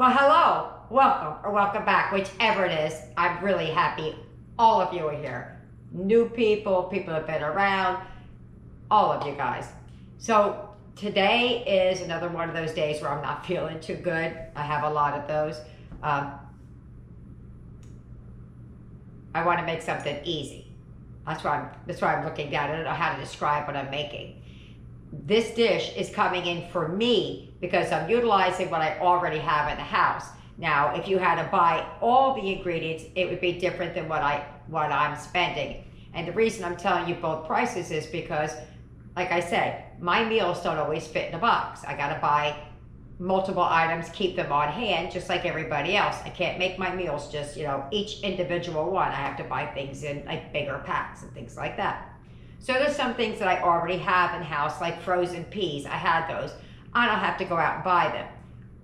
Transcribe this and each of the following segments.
Well, hello, welcome, or welcome back, whichever it is. I'm really happy all of you are here. New people, people that have been around, all of you guys. So today is another one of those days where I'm not feeling too good. I have a lot of those. I want to make something easy. That's why I'm looking down. I don't know how to describe what I'm making. This dish is coming in for me because I'm utilizing what I already have in the house. Now, if you had to buy all the ingredients, it would be different than what I'm spending. And the reason I'm telling you both prices is because, like I said, my meals don't always fit in a box. I gotta buy multiple items, keep them on hand, just like everybody else. I can't make my meals just, each individual one. I have to buy things in like bigger packs and things like that. So there's some things that I already have in house, like frozen peas. I had those. I don't have to go out and buy them,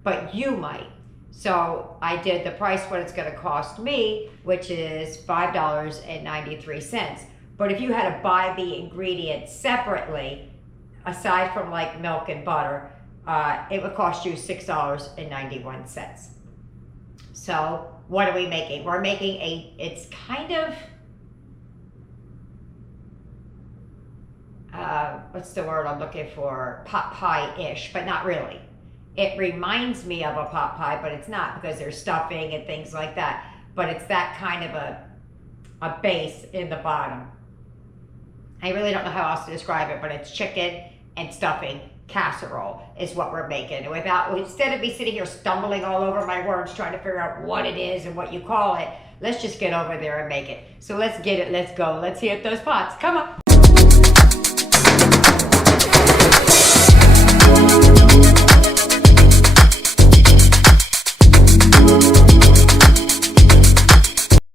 but you might. So I did the price what it's going to cost me, which is $5.93. But if you had to buy the ingredients separately, aside from like milk and butter, it would cost you $6.91. So what are we making? We're making it's kind of, what's the word I'm looking for? Pot pie-ish, but not really. It reminds me of a pot pie, but it's not because there's stuffing and things like that. But it's that kind of a base in the bottom. I really don't know how else to describe it, but it's chicken and stuffing casserole is what we're making. And instead of me sitting here stumbling all over my words trying to figure out what it is and what you call it, let's just get over there and make it. So let's get it, let's go. Let's hit those pots. Come on.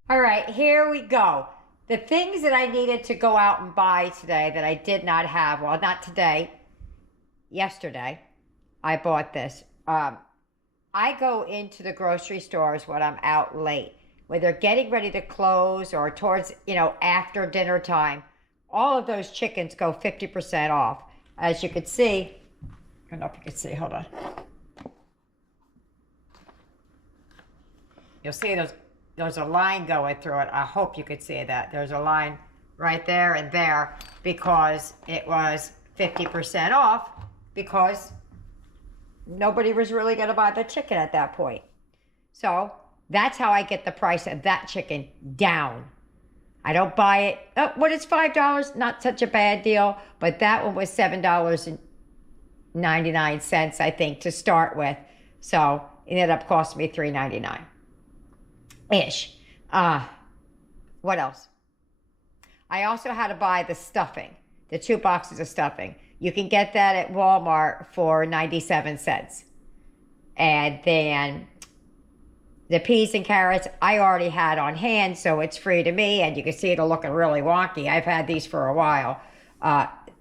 All right, here we go. The things that I needed to go out and buy today that I did not have, well, not today, yesterday, I bought this. I go into the grocery stores when I'm out late, when they're getting ready to close or towards, after dinner time. All of those chickens go 50% off. As you can see, I don't know if you can see, hold on. You'll see there's a line going through it. I hope you could see that. There's a line right there and there because it was 50% off because nobody was really going to buy the chicken at that point. So that's how I get the price of that chicken down. I don't buy it. Oh, what is $5? Not such a bad deal, but that one was $7.99, I think, to start with. So it ended up costing me $3.99. Ish. What else? I also had to buy the stuffing, the 2 boxes of stuffing. You can get that at Walmart for 97 cents. And then the peas and carrots I already had on hand, so it's free to me, and you can see it looking really wonky. I've had these for a while.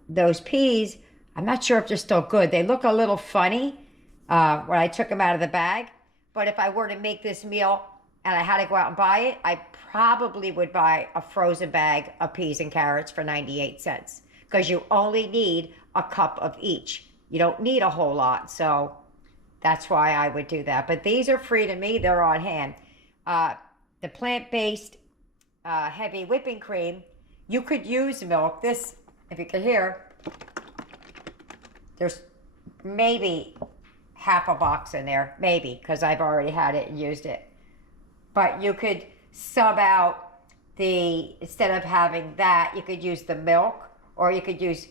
Those peas, I'm not sure if they're still good. They look a little funny when I took them out of the bag. But if I were to make this meal and I had to go out and buy it, I probably would buy a frozen bag of peas and carrots for 98 cents because you only need a cup of each. You don't need a whole lot, so that's why I would do that. But these are free to me. They're on hand. The plant-based heavy whipping cream, you could use milk. This, if you can hear, there's maybe half a box in there, maybe, because I've already had it and used it. But you could sub out instead of having that, you could use the milk, or you could use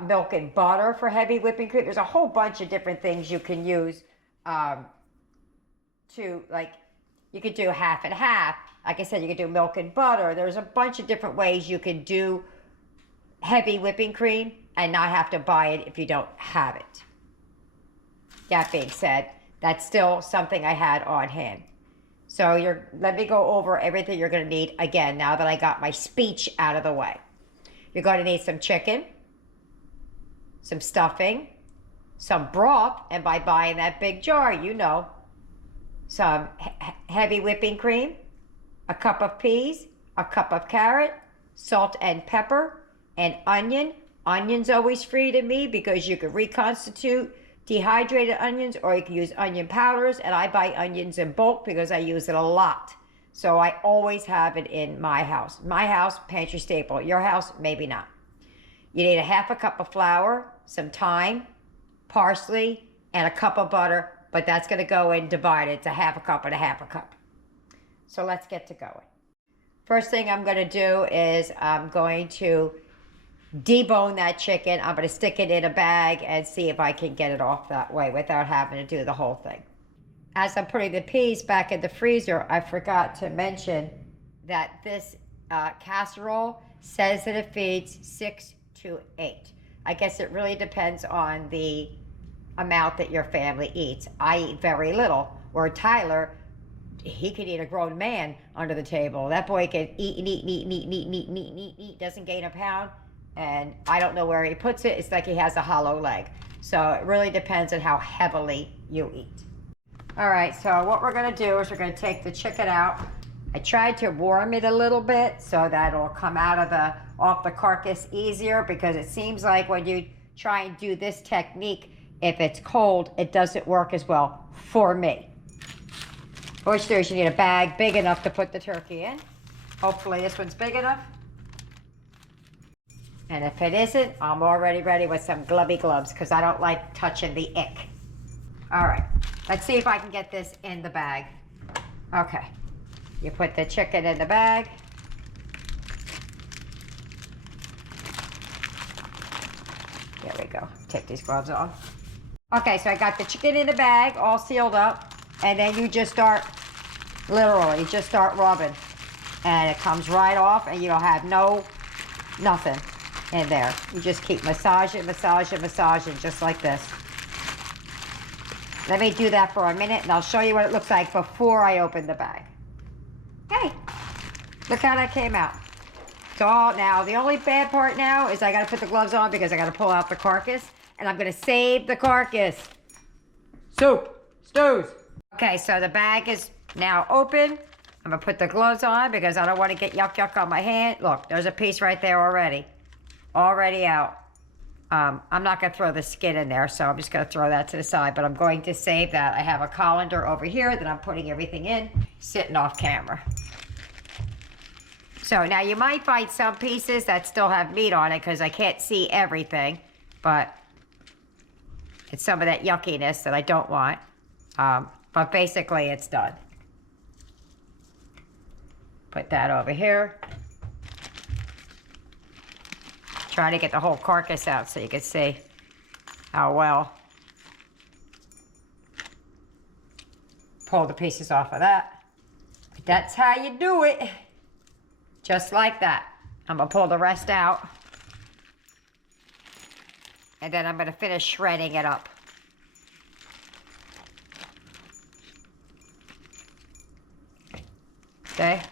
milk and butter for heavy whipping cream. There's a whole bunch of different things you can use you could do half and half. Like I said, you could do milk and butter. There's a bunch of different ways you can do heavy whipping cream and not have to buy it if you don't have it. That being said, that's still something I had on hand. So let me go over everything you're going to need again now that I got my speech out of the way. You're going to need some chicken, some stuffing, some broth, and by buying that big jar, some heavy whipping cream, a cup of peas, a cup of carrot, salt and pepper, and onion. Onion's always free to me because you can reconstitute dehydrated onions, or you can use onion powders, and I buy onions in bulk because I use it a lot. So I always have it in my house. My house, pantry staple. Your house, maybe not. You need a half a cup of flour, some thyme, parsley, and a cup of butter, but that's going to go in divided. It's a half a cup and a half a cup. So let's get to going. First thing I'm going to do is I'm going to debone that chicken. I'm going to stick it in a bag and see if I can get it off that way without having to do the whole thing. As I'm putting the peas back in the freezer, I forgot to mention that this casserole says that it feeds 6 to 8. I guess it really depends on the amount that your family eats. I eat very little, where Tyler, he could eat a grown man under the table. That boy can eat and eat and eat and eat and eat and eat and eat and eat and eat, doesn't gain a pound. And I don't know where he puts it. It's like he has a hollow leg. So it really depends on how heavily you eat. All right, so what we're gonna do is we're gonna take the chicken out. I tried to warm it a little bit so that it'll come out of off the carcass easier, because it seems like when you try and do this technique, if it's cold, it doesn't work as well for me. What you do is you need a bag big enough to put the turkey in. Hopefully this one's big enough. And if it isn't, I'm already ready with some glubby gloves because I don't like touching the ick. All right, let's see if I can get this in the bag. Okay, you put the chicken in the bag. There we go, take these gloves off. Okay, so I got the chicken in the bag, all sealed up, and then you just start, literally, just start rubbing. And it comes right off, and you'll have nothing in there. You just keep massaging, massaging, massaging, just like this. Let me do that for a minute, and I'll show you what it looks like before I open the bag. Hey, look how that came out. So now, the only bad part now is I gotta put the gloves on because I gotta pull out the carcass, and I'm gonna save the carcass. Soup, stews. Okay, so the bag is now open. I'm gonna put the gloves on because I don't wanna get yuck on my hand. Look, there's a piece right there already out. I'm not gonna throw the skin in there, so I'm just gonna throw that to the side, but I'm going to save that. I have a colander over here that I'm putting everything in, sitting off camera. So now you might find some pieces that still have meat on it because I can't see everything, but it's some of that yuckiness that I don't want. But basically it's done. Put that over here. Try to get the whole carcass out so you can see how well. Pull the pieces off of that. That's how you do it. Just like that. I'm gonna pull the rest out. And then I'm gonna finish shredding it up. Okay,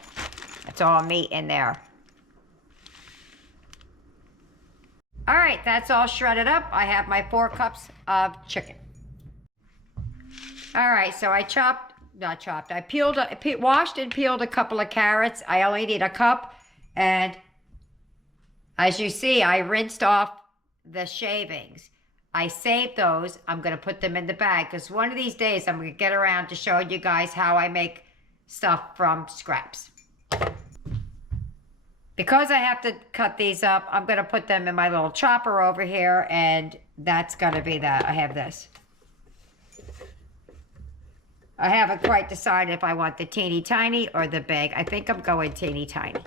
that's all meat in there. All right, that's all shredded up. I have my 4 cups of chicken. All right, so I washed and peeled a couple of carrots. I only need a cup. And as you see, I rinsed off the shavings. I saved those. I'm gonna put them in the bag because one of these days I'm gonna get around to showing you guys how I make stuff from scraps. Because I have to cut these up, I'm gonna put them in my little chopper over here, and that's gonna be that. I have this. I haven't quite decided if I want the teeny tiny or the big. I think I'm going teeny tiny.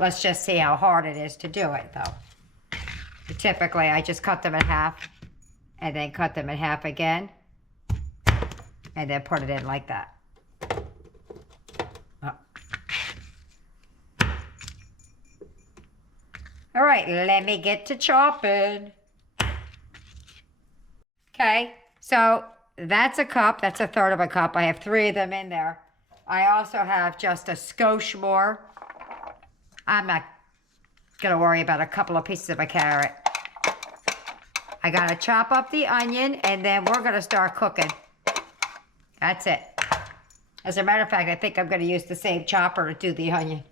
Let's just see how hard it is to do it though. Typically I just cut them in half and then cut them in half again and then put it in like that. All right, let me get to chopping. Okay, so that's a cup. That's a third of a cup. I have 3 of them in there. I also have just a skosh more. I'm not gonna worry about a couple of pieces of a carrot. I gotta chop up the onion and then we're gonna start cooking. That's it. As a matter of fact, I think I'm gonna use the same chopper to do the onion.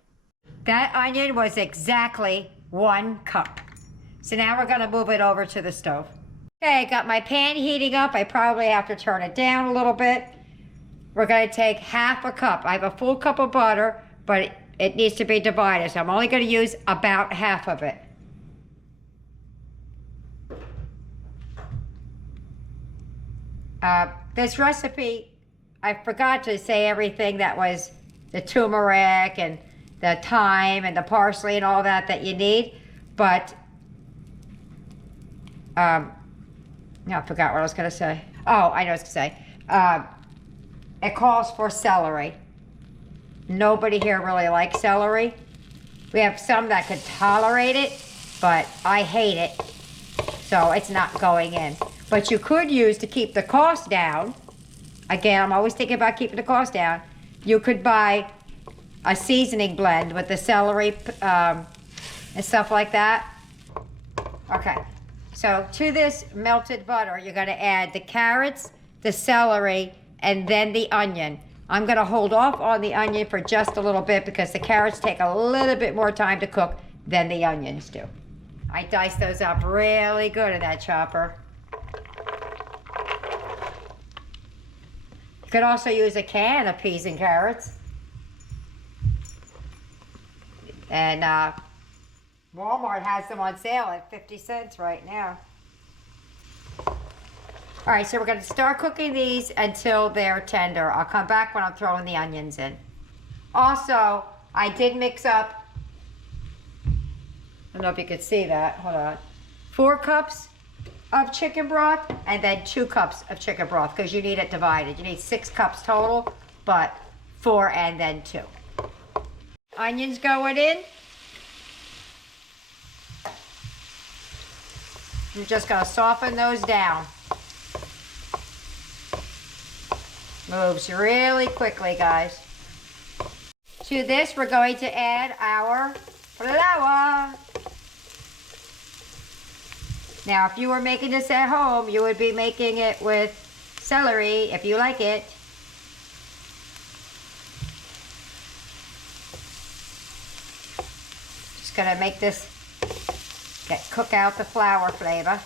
That onion was exactly 1 cup. So now we're gonna move it over to the stove. Okay, I got my pan heating up. I probably have to turn it down a little bit. We're going to take half a cup. I have a full cup of butter, but it needs to be divided, so I'm only going to use about half of it. This recipe, I forgot to say everything that was the turmeric and the thyme and the parsley and all that you need, but no, I forgot what I was going to say. Oh, I know what I was going to say. It calls for celery. Nobody here really likes celery. We have some that could tolerate it, but I hate it, so it's not going in. But you could use, to keep the cost down, again, I'm always thinking about keeping the cost down, you could buy a seasoning blend with the celery and stuff like that. Okay, so to this melted butter, you're gonna add the carrots, the celery, and then the onion. I'm gonna hold off on the onion for just a little bit because the carrots take a little bit more time to cook than the onions do. I diced those up really good in that chopper. You could also use a can of peas and carrots. And Walmart has them on sale at 50 cents right now. All right, so we're gonna start cooking these until they're tender. I'll come back when I'm throwing the onions in. Also, I did mix up, I don't know if you could see that, hold on. 4 cups of chicken broth and then 2 cups of chicken broth because you need it divided. You need 6 cups total, but 4 and then 2. Onions going in. You're just gonna soften those down. Moves really quickly, guys. To this, we're going to add our flour. Now, if you were making this at home, you would be making it with celery, if you like it. Just gonna make this cook out the flour flavor.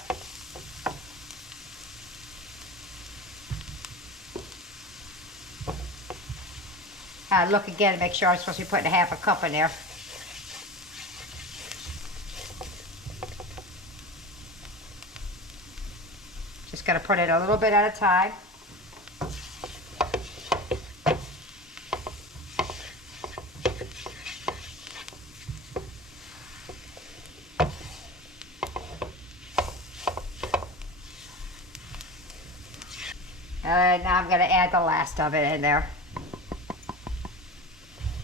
Look again and make sure I'm supposed to be putting half a cup in there. Just gonna put it a little bit at a time. And now I'm gonna add the last of it in there.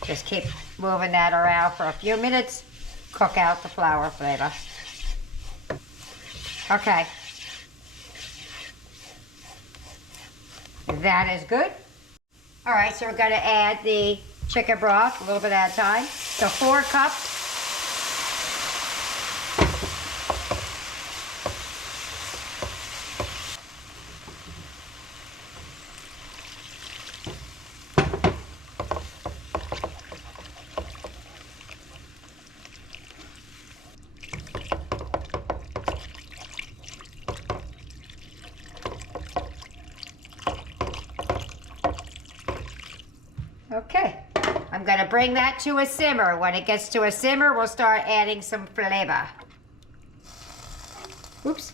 Just keep moving that around for a few minutes. Cook out the flour flavor. Okay. That is good. All right, so we're gonna add the chicken broth a little bit at a time. So 4 cups. Okay, I'm gonna bring that to a simmer. When it gets to a simmer, we'll start adding some flavor. Oops.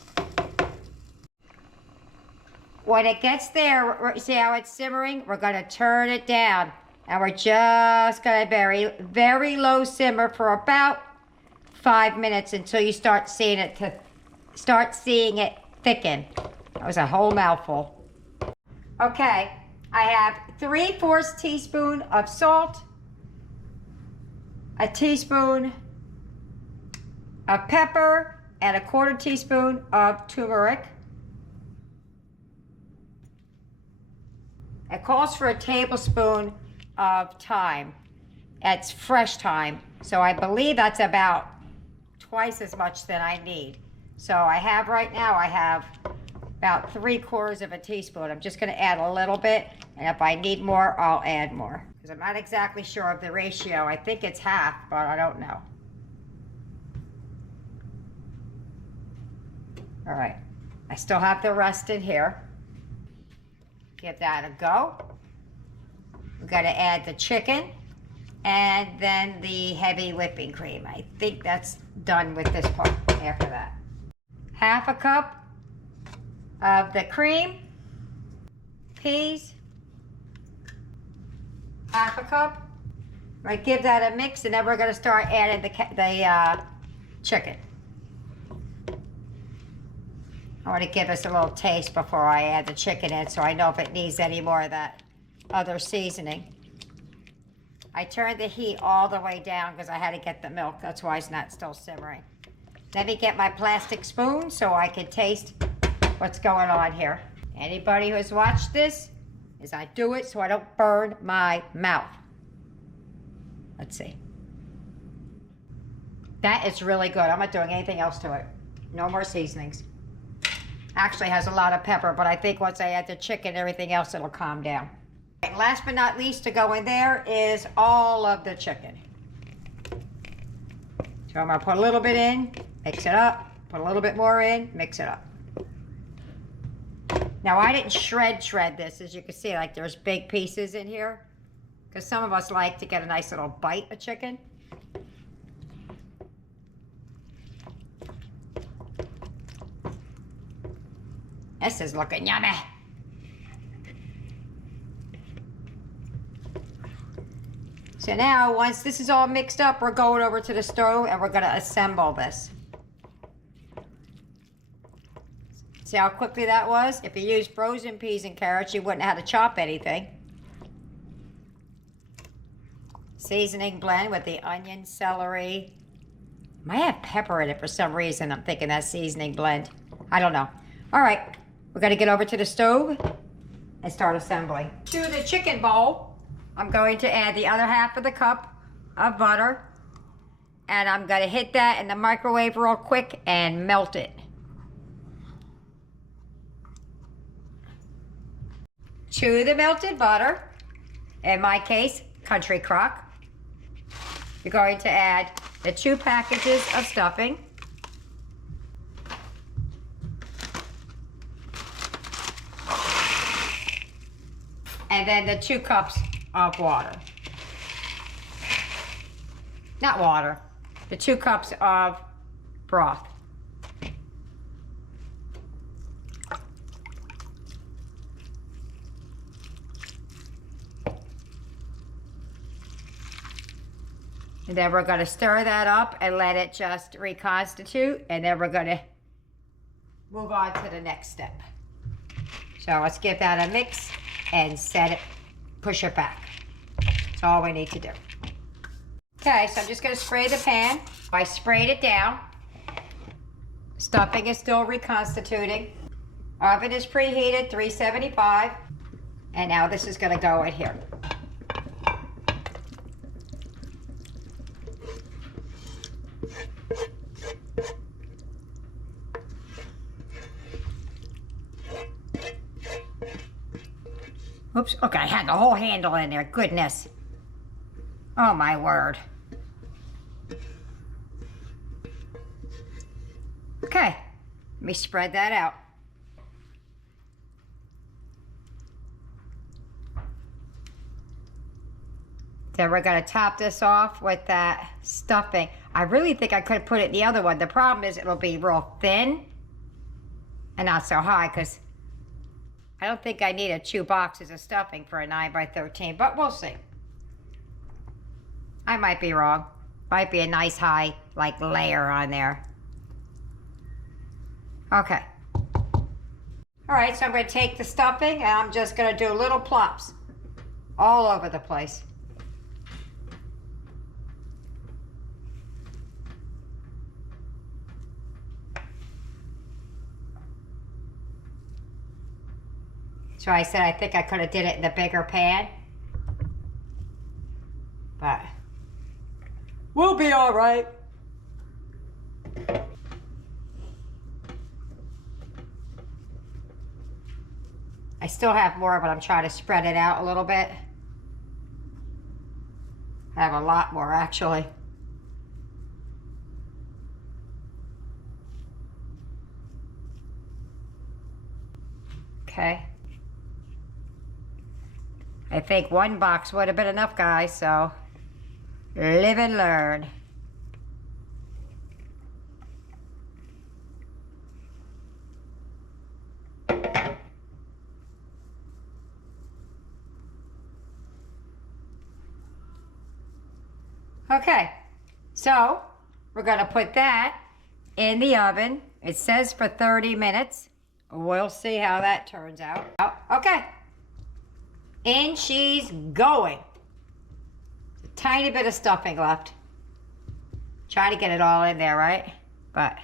When it gets there, see how it's simmering? We're gonna turn it down. And we're just gonna very low simmer for about 5 minutes until you start seeing it thicken. That was a whole mouthful. Okay. I have 3/4 teaspoon of salt, a teaspoon of pepper, and a 1/4 teaspoon of turmeric. It calls for a tablespoon of thyme. It's fresh thyme, so I believe that's about twice as much than I need. So I have right now, I have about 3/4 of a teaspoon. I'm just gonna add a little bit, and if I need more, I'll add more. Because I'm not exactly sure of the ratio. I think it's half, but I don't know. All right, I still have the rest in here. Give that a go. We've got to add the chicken and then the heavy whipping cream. I think that's done with this part after that. Half a cup of the cream, peas, half a cup. Right, give that a mix, and then we're going to start adding the chicken. I want to give us a little taste before I add the chicken in, so I know if it needs any more of that other seasoning. I turned the heat all the way down because I had to get the milk. That's why it's not still simmering. Let me get my plastic spoon so I can taste what's going on here. Anybody who's watched this, is I do it so I don't burn my mouth. Let's see. That is really good. I'm not doing anything else to it. No more seasonings. Actually has a lot of pepper, but I think once I add the chicken and everything else, it'll calm down. And last but not least to go in there is all of the chicken. So I'm gonna put a little bit in, mix it up, put a little bit more in, mix it up. Now I didn't shred this, as you can see, like there's big pieces in here, because some of us like to get a nice little bite of chicken. This is looking yummy. So now, once this is all mixed up, we're going over to the stove and we're gonna assemble this. See how quickly that was? If you used frozen peas and carrots, you wouldn't have to chop anything. Seasoning blend with the onion, celery. Might have pepper in it for some reason. I'm thinking that seasoning blend. I don't know. All right, we're gonna get over to the stove and start assembling. To the chicken bowl, I'm going to add the other half of the cup of butter, and I'm gonna hit that in the microwave real quick and melt it. To the melted butter, in my case, country crock, you're going to add the 2 packages of stuffing, and then the 2 cups of water. Not water, the 2 cups of broth. And then we're going to stir that up and let it just reconstitute, and then we're going to move on to the next step. So let's give that a mix and set it, push it back. That's all we need to do. Okay, so I'm just going to spray the pan. I sprayed it down. Stuffing is still reconstituting. Oven is preheated, 375. And now this is going to go in here. Oops, okay, I had the whole handle in there, goodness. Oh my word. Okay, let me spread that out. Then we're gonna top this off with that stuffing. I really think I could have put it in the other one. The problem is it'll be real thin and not so high, because I don't think I need 2 boxes of stuffing for a 9 by 13, but we'll see. I might be wrong. Might be a nice high, like, layer on there. Okay. All right, so I'm going to take the stuffing and I'm just going to do little plops all over the place. So I said I think I could have did it in the bigger pan, but we'll be all right. I still have more, but I'm trying to spread it out a little bit. I have a lot more, actually. Okay. I think one box would have been enough, guys, so live and learn. Okay, so we're gonna put that in the oven. It says for 30 minutes. We'll see how that turns out. Okay, in she's going. A tiny bit of stuffing left. Try to get it all in there, right? But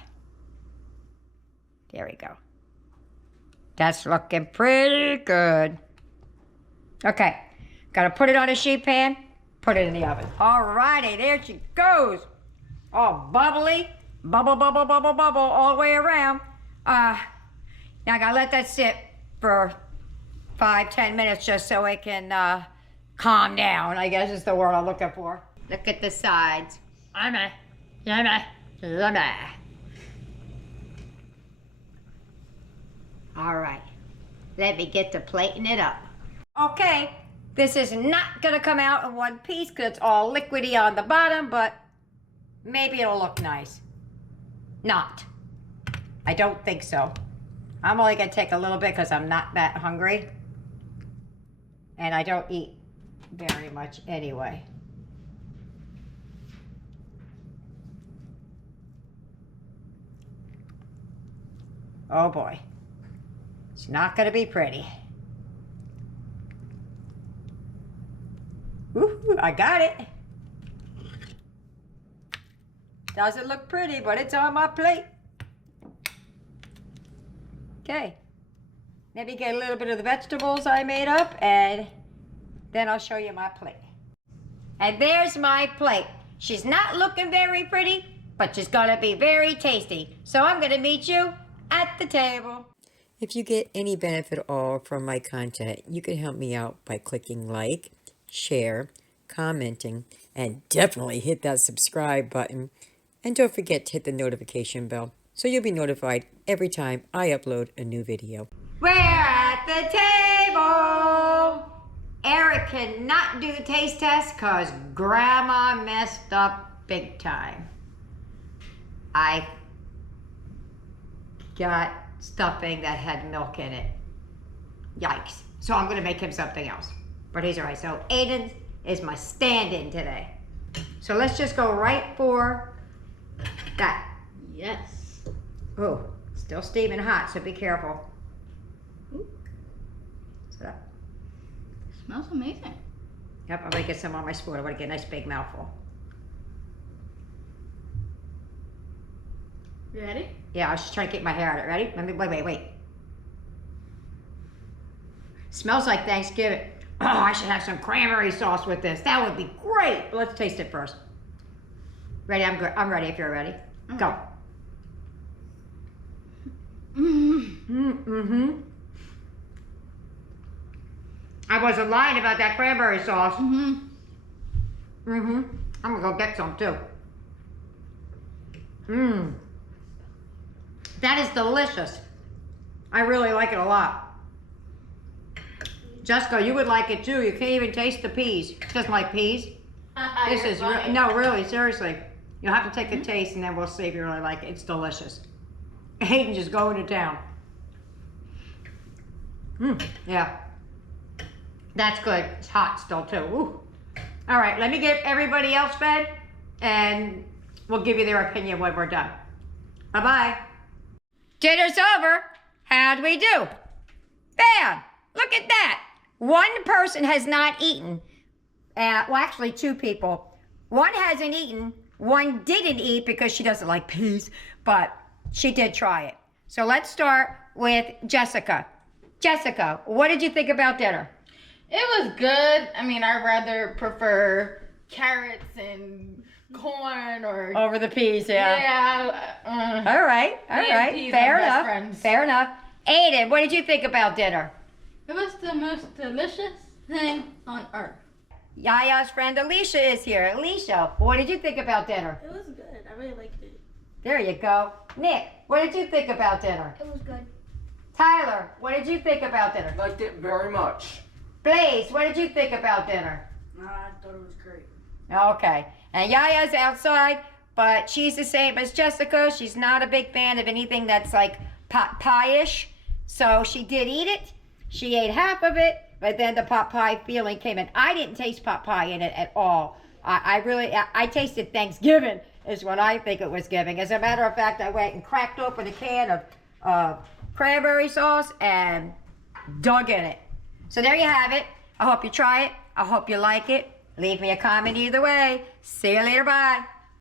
there we go. That's looking pretty good. Okay, gotta put it on a sheet pan. Put it in the oven. Alrighty, there she goes. All bubbly. Bubble, bubble, bubble, bubble all the way around. Now I gotta let that sit for 5-10 minutes just so it can calm down, I guess is the word I'm looking for. Look at the sides. Yummy, yummy, yummy. Alright, let me get to plating it up. Okay. This is not gonna come out in one piece because it's all liquidy on the bottom, but maybe it'll look nice. Not. I don't think so. I'm only gonna take a little bit because I'm not that hungry. And I don't eat very much anyway. Oh boy. It's not gonna be pretty. Ooh, I got it. Doesn't look pretty, but it's on my plate. Okay. Let me get a little bit of the vegetables I made up, and then I'll show you my plate. And there's my plate. She's not looking very pretty, but she's gonna be very tasty. So I'm gonna meet you at the table. If you get any benefit at all from my content, you can help me out by clicking like, share, commenting, and definitely hit that subscribe button. And don't forget to hit the notification bell so you'll be notified every time I upload a new video. We're at the table. Eric cannot do the taste test because Grandma messed up big time. I got stuffing that had milk in it. Yikes. So I'm going to make him something else. But he's all right. So Aiden is my stand-in today. So let's just go right for that. Yes. Oh, still steaming hot, so be careful. Ooh. Set up. Smells amazing. Yep, I'm gonna get some on my spoon. I want to get a nice big mouthful. You ready? Yeah, I was just trying to get my hair out of it. Ready? Let me, wait. Smells like Thanksgiving. Oh, I should have some cranberry sauce with this. That would be great. But let's taste it first. Ready? I'm ready if you're ready. Go. Mm-hmm. I wasn't lying about that cranberry sauce. I'm gonna go get some too. That is delicious. I really like it a lot. Jessica, you would like it too. You can't even taste the peas. She doesn't like peas. This is no, really, seriously. You'll have to take a taste and then we'll see if you really like it. It's delicious. Hayden just going to town. Yeah. That's good. It's hot still too. Ooh. All right, let me get everybody else fed and we'll give you their opinion when we're done. Bye-bye. Dinner's over. How'd we do? Bam! Look at that. One person has not eaten. Well, actually, two people. One hasn't eaten. One didn't eat because she doesn't like peas, but she did try it. So let's start with Jessica. Jessica, what did you think about dinner? It was good. I mean, I rather prefer carrots and corn or Over the peas, yeah. yeah. All right. Peas Fair are best enough. friends. Fair enough. Aiden, what did you think about dinner? It was the most delicious thing on earth. Yaya's friend Alicia is here. Alicia, what did you think about dinner? It was good. I really liked it. There you go. Nick, what did you think about dinner? It was good. Tyler, what did you think about dinner? Liked it very much. Blaze, what did you think about dinner? I thought it was great. Okay. And Yaya's outside, but she's the same as Jessica. She's not a big fan of anything that's like pot pie-ish. So she did eat it. She ate half of it, but then the pot pie feeling came in. I didn't taste pot pie in it at all. I tasted Thanksgiving is what I think it was giving. As a matter of fact, I went and cracked open a can of cranberry sauce and dug in it. So there you have it. I hope you try it. I hope you like it. Leave me a comment either way. See you later. Bye.